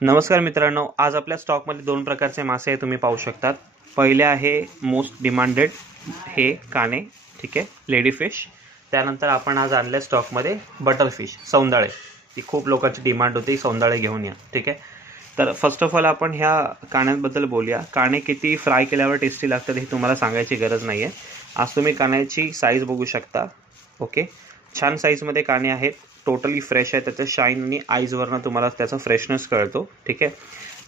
नमस्कार मित्रांनो, आज आपल्या स्टॉकमध्ये दोन प्रकारचे मासे तुम्ही पाहू शकतात। पहिले आहे मोस्ट डिमांडेड हे काने, ठीक आहे, लेडी फिश। त्यानंतर आपण आज आणले स्टॉकमध्ये बटर फिश, सौंदाळे। ती खूप लोकांची डिमांड होती, सौंदाळे घेऊन या, ठीक आहे। तर फर्स्ट ऑफ ऑल आपण ह्या कान्यांबद्दल बोलूया। काने किती फ्राय केल्यावर टेस्टी लागतात हे तुम्हाला सांगायची गरज नाही आहे। आज तुम्ही कान्याची साईज बघू शकता, ओके। छान साईजमध्ये काने आहेत, टोटली फ्रेश आहे। त्याचं शाईन आणि आईजवरनं तुम्हाला त्याचा फ्रेशनेस कळतो, ठीक आहे।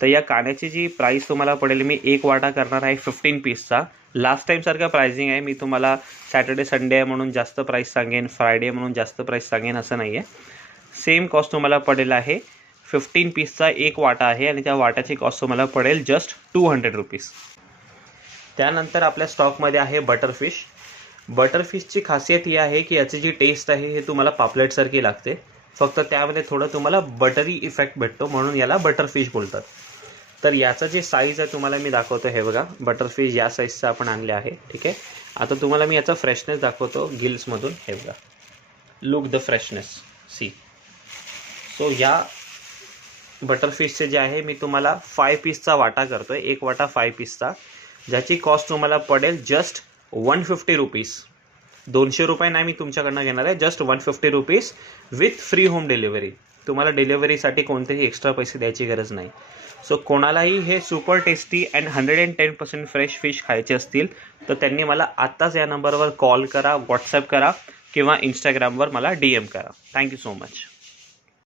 तर या कान्याची जी प्राईस तुम्हाला पडेल, मी एक वाटा करणार आहे 15 पीसचा। लास्ट टाइम सारखा प्राइसिंग आहे। मी तुम्हाला सॅटर्डे संडे आहे म्हणून जास्त प्राईस सांगेन, फ्रायडे म्हणून जास्त प्राईस सांगेन असं नाही आहे। सेम कॉस्ट तुम्हाला पडेल आहे। 15 पीसचा एक वाटा आहे आणि त्या वाट्याची कॉस्ट तुम्हाला पडेल जस्ट 200 रुपीज। त्यानंतर आपल्या स्टॉकमध्ये आहे बटर फिश। बटर फिशची खासियत ही आहे की याची जी टेस्ट आहे हे तुम्हाला पापलेटसारखी लागते, फक्त त्यामध्ये थोडं तुम्हाला बटरी इफेक्ट भेटतो, म्हणून याला बटर फिश बोलतात। तर याचं जे साईज आहे तुम्हाला मी दाखवतो, हे बघा, बटर फिश या साईजचं आपण आणले आहे, ठीक आहे। आता तुम्हाला मी याचा फ्रेशनेस दाखवतो गिल्समधून, हे बघा, look the freshness, see. So या बटर फिशचे जे आहे मी तुम्हाला 5 पीसचा वाटा करतोय, एक वाटा 5 पीसचा, ज्याची कॉस्ट तुम्हाला पडेल जस्ट 150 रुपीज। 200 रुपये नाही मी तुमच्याकडनं घेणार आहे, just 150 rupees with free home delivery. तुम्हाला डिलिव्हरीसाठी कोणतेही एक्स्ट्रा पैसे द्यायची गरज नाही। सो कोणालाही हे super tasty and 110% fresh fish खायचे असतील तर त्यांनी मला आत्ताच या नंबरवर कॉल करा, व्हॉट्सअप करा किंवा इंस्टाग्रामवर मला DM करा। Thank you so much.